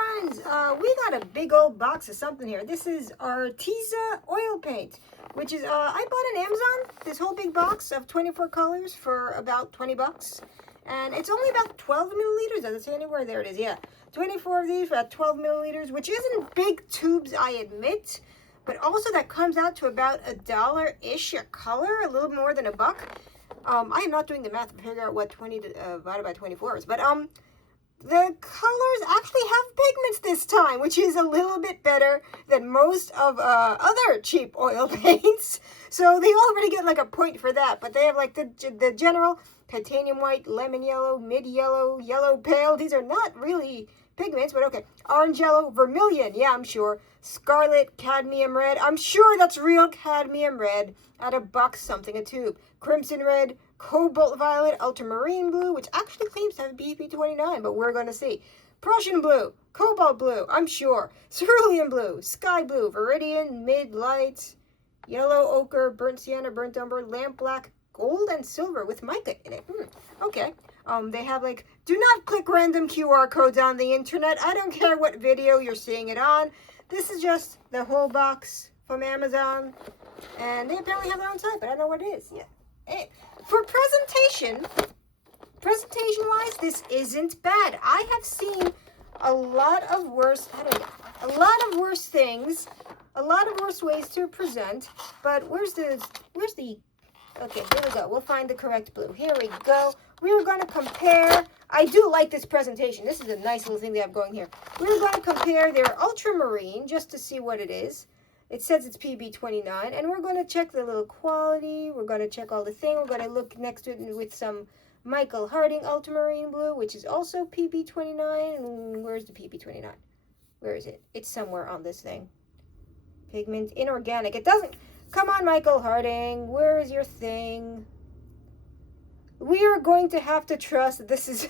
friends, we got a big old box of something here. This is Arteza oil paint, which is, I bought on Amazon, this whole big box of 24 colors for about 20 bucks. And it's only about 12 milliliters. Does it say anywhere? There it is, yeah. 24 of these for about 12 milliliters, which isn't big tubes, I admit. But also that comes out to about $1-ish a color, a little more than $1. I am not doing the math to figure out what 20 divided by 24 is. But, the colors actually have pigments this time, which is a little bit better than most of other cheap oil paints. So they already get like a point for that. But they have like the general titanium white, lemon yellow, mid yellow, yellow pale. These are not really pigments, but okay. Orange yellow, vermilion, yeah, I'm sure. Scarlet, cadmium red, I'm sure that's real cadmium red at $1 something a tube. Crimson red, cobalt violet, ultramarine blue, which actually claims to have BP29, but we're going to see. Prussian blue, cobalt blue, I'm sure. Cerulean blue, sky blue, viridian, mid light, yellow ochre, burnt sienna, burnt umber, lamp black, gold and silver with mica in it. Okay. They have like, do not click random QR codes on the internet. I don't care what video you're seeing it on. This is just the whole box from Amazon. And they apparently have their own site, but I don't know what it is. Yeah. Hey, for presentation-wise, this isn't bad. I have seen a lot of worse, things, a lot of worse ways to present. But where's the, okay, here we go. We'll find the correct blue. Here we go. We were going to compare, I do like this presentation. This is a nice little thing they have going here. We were going to compare their ultramarine just to see what it is. It says it's PB29, and we're going to check the little quality. We're going to check all the thing. We're going to look next to it with some Michael Harding ultramarine blue, which is also PB29. Where's the PB29? Where is it? It's somewhere on this thing. Pigment, inorganic. It doesn't, come on, Michael Harding. Where is your thing? We are going to have to trust that this is,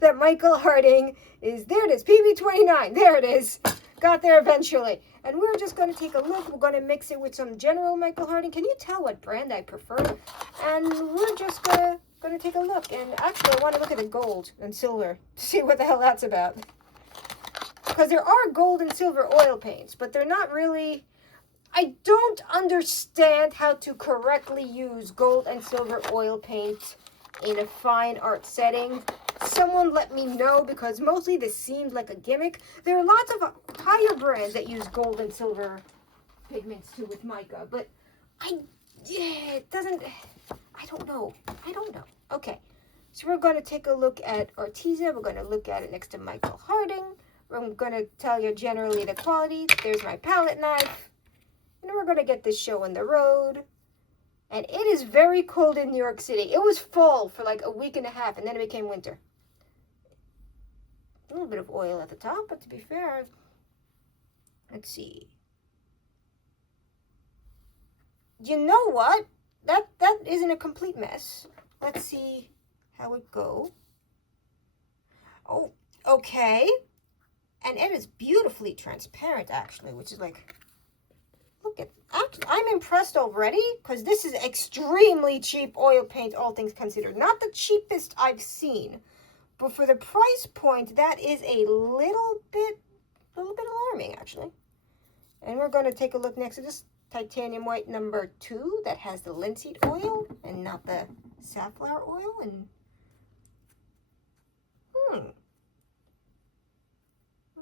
that Michael Harding is, there it is, PB29, there it is. Got there eventually. And we're just going to take a look. We're going to mix it with some general Michael Harding. Can you tell what brand I prefer? And we're just going to take a look. And actually, I want to look at the gold and silver to see what the hell that's about. Because there are gold and silver oil paints, but they're not really, I don't understand how to correctly use gold and silver oil paint in a fine art setting. Someone let me know, because mostly this seems like a gimmick. There are lots of higher brands that use gold and silver pigments too with mica, but it doesn't, I don't know. Okay, so we're going to take a look at Arteza. We're going to look at it next to Michael Harding. I'm going to tell you generally the quality. There's my palette knife. And we're going to get this show on the road. And it is very cold in New York City. It was fall for like a week and a half, and then it became winter. A little bit of oil at the top, but to be fair, let's see. You know what? That isn't a complete mess. Let's see how it go. Oh, okay. And it is beautifully transparent, actually, which is like, look at, actually, I'm impressed already, because this is extremely cheap oil paint, all things considered. Not the cheapest I've seen, but for the price point, that is a little bit alarming, actually. And we're going to take a look next to this titanium white number 2 that has the linseed oil and not the safflower oil. And we're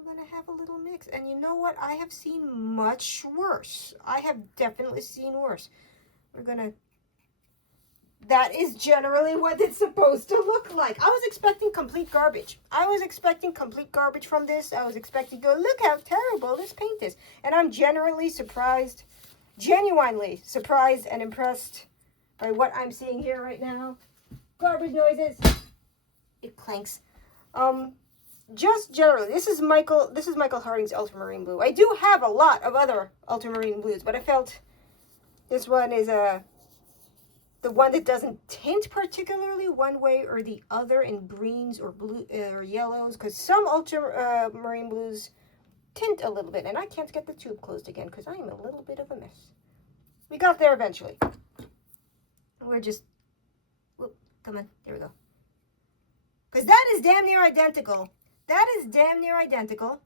going to have a little mix. And you know what? I have seen much worse. I have definitely seen worse. We're going to, that is generally what it's supposed to look like. I was expecting complete garbage. I was expecting complete garbage from this. I was expecting to go, look how terrible this paint is. And I'm genuinely surprised, genuinely surprised and impressed by what I'm seeing here right now. Garbage noises. It clanks. Just generally, this is Michael Harding's ultramarine blue. I do have a lot of other ultramarine blues, but I felt this one is the one that doesn't tint particularly one way or the other in greens or blue or yellows, because some ultramarine blues tint a little bit, and I can't get the tube closed again because I am a little bit of a mess. We got there eventually. We're just, whoop, come on, there we go. Because that is damn near identical. That is damn near identical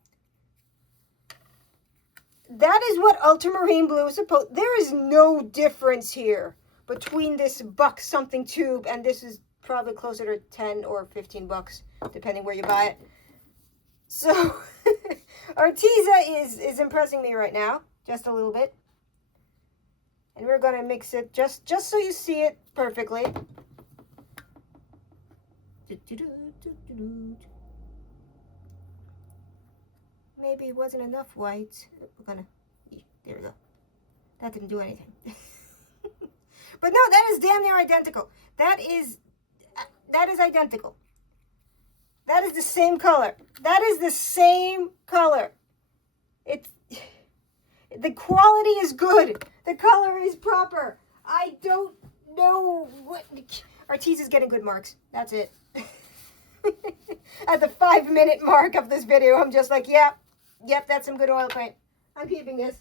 that is what ultramarine blue is supposed. There is no difference here between this buck something tube and this is probably closer to 10 or 15 bucks, depending where you buy it. So, Arteza is impressing me right now, just a little bit. And we're going to mix it just so you see it perfectly. Maybe it wasn't enough white. We're gonna, there we go. That didn't do anything. But no, that is damn near identical. That is identical. That is the same color. That is the same color. The quality is good. The color is proper. I don't know what. Arteza's getting good marks. That's it. At the 5-minute mark of this video, I'm just like, yep, that's some good oil paint. I'm keeping this.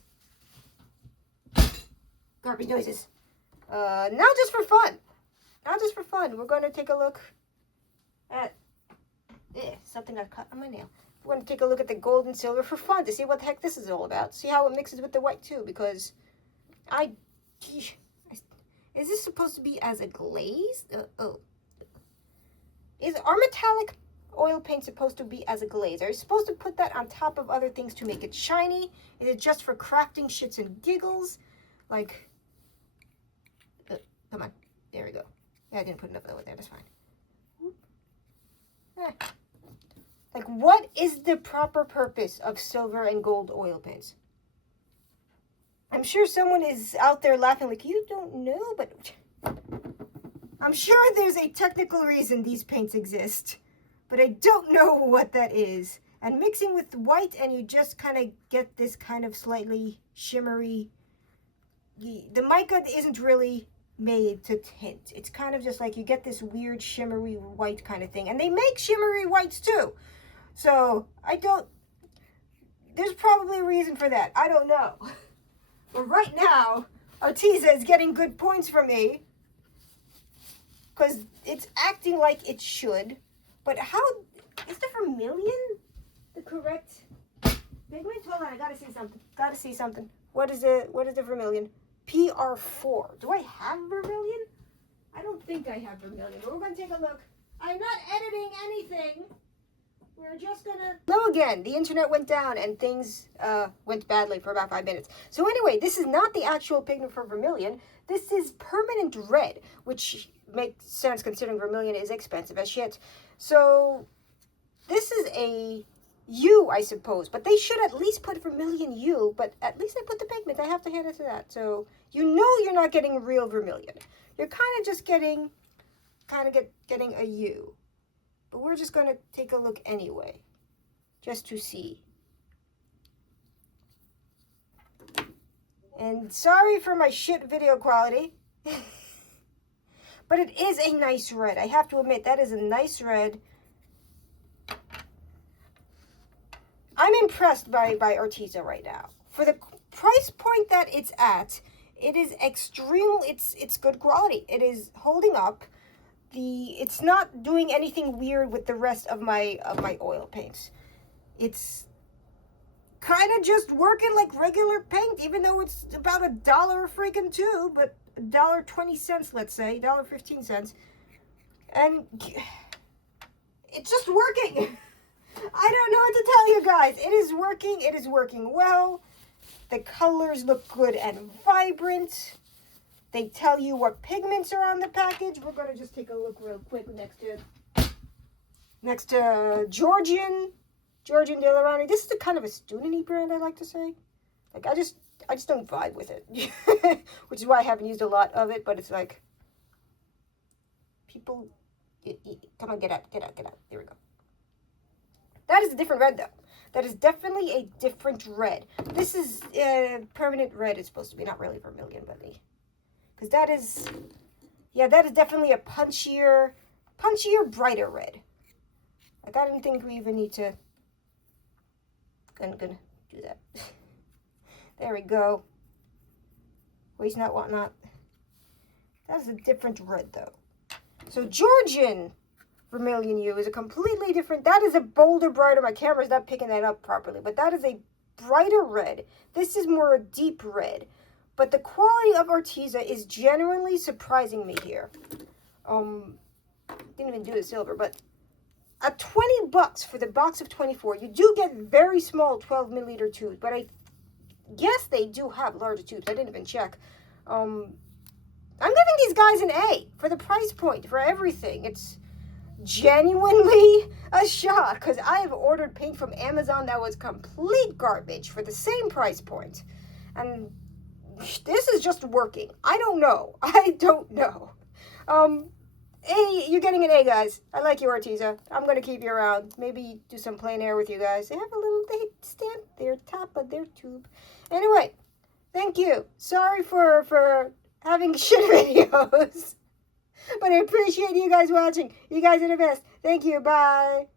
Garbage noises. Now just for fun. We're going to take a look at, something got cut on my nail. We're going to take a look at the gold and silver for fun to see what the heck this is all about. See how it mixes with the white too, because is this supposed to be as a glaze? Are metallic oil paint supposed to be as a glaze? Are you supposed to put that on top of other things to make it shiny? Is it just for crafting shits and giggles? Like, come on, there we go. Yeah, I didn't put enough over there, that's fine. Like, what is the proper purpose of silver and gold oil paints? I'm sure someone is out there laughing like, you don't know, but I'm sure there's a technical reason these paints exist, but I don't know what that is. And mixing with white and you just kind of get this kind of slightly shimmery, the mica isn't really made to tint. It's kind of just like you get this weird shimmery white kind of thing. And they make shimmery whites too. So there's probably a reason for that. I don't know. But right now, Arteza is getting good points from me because it's acting like it should. But how is the vermilion the correct pigment? Hold on, I gotta see something. What is the vermilion? PR4. Do I have vermilion? I don't think I have vermilion, but we're gonna take a look. I'm not editing anything. We're just gonna... Hello again. The internet went down and things went badly for about 5 minutes. So anyway, this is not the actual pigment for vermilion. This is permanent red, which makes sense considering vermilion is expensive as shit. So this is a U, I suppose. But they should at least put vermilion U, but at least they put the pigment. I have to hand it to that. So you know you're not getting real vermilion. You're kind of just getting a U. But we're just going to take a look anyway, just to see. And sorry for my shit video quality. But it is a nice red. I have to admit, that is a nice red. I'm impressed by Arteza right now. For the price point that it's at, it is it's good quality. It is holding up. It's not doing anything weird with the rest of my oil paints. It's kind of just working like regular paint, even though it's about $1 a freaking tube, but $1.20, let's say, $1.15. And it's just working. I don't know what to tell you guys. It is working. It is working well. The colors look good and vibrant. They tell you what pigments are on the package. We're going to just take a look real quick next to Georgian De La Rani. This is a kind of a student-y brand, I like to say. Like, I just don't vibe with it. Which is why I haven't used a lot of it, but it's like, people, come on, get out. There we go. That is a different red, though. That is definitely a different red. This is permanent red. It's supposed to be not really vermilion, but because that is definitely a punchier, brighter red. Like, I didn't think we even need to. Gonna do that. There we go. Waste not, want not. That's a different red, though. So Georgian Vermilion U is a completely different. That is a bolder, brighter. My camera's not picking that up properly, but that is a brighter red. This is more a deep red. But the quality of Arteza is genuinely surprising me here. Didn't even do the silver, but at 20 bucks for the box of 24, you do get very small 12 milliliter tubes, but I guess they do have larger tubes. I didn't even check. I'm giving these guys an A for the price point, for everything. It's genuinely a shock, because I have ordered paint from Amazon that was complete garbage for the same price point. And this is just working. I don't know. I don't know. A, you're getting an A, guys. I like you, Arteza. I'm going to keep you around. Maybe do some plein air with you guys. They stand their top of their tube. Anyway, thank you. Sorry for having shit videos. But I appreciate you guys watching. You guys are the best. Thank you. Bye.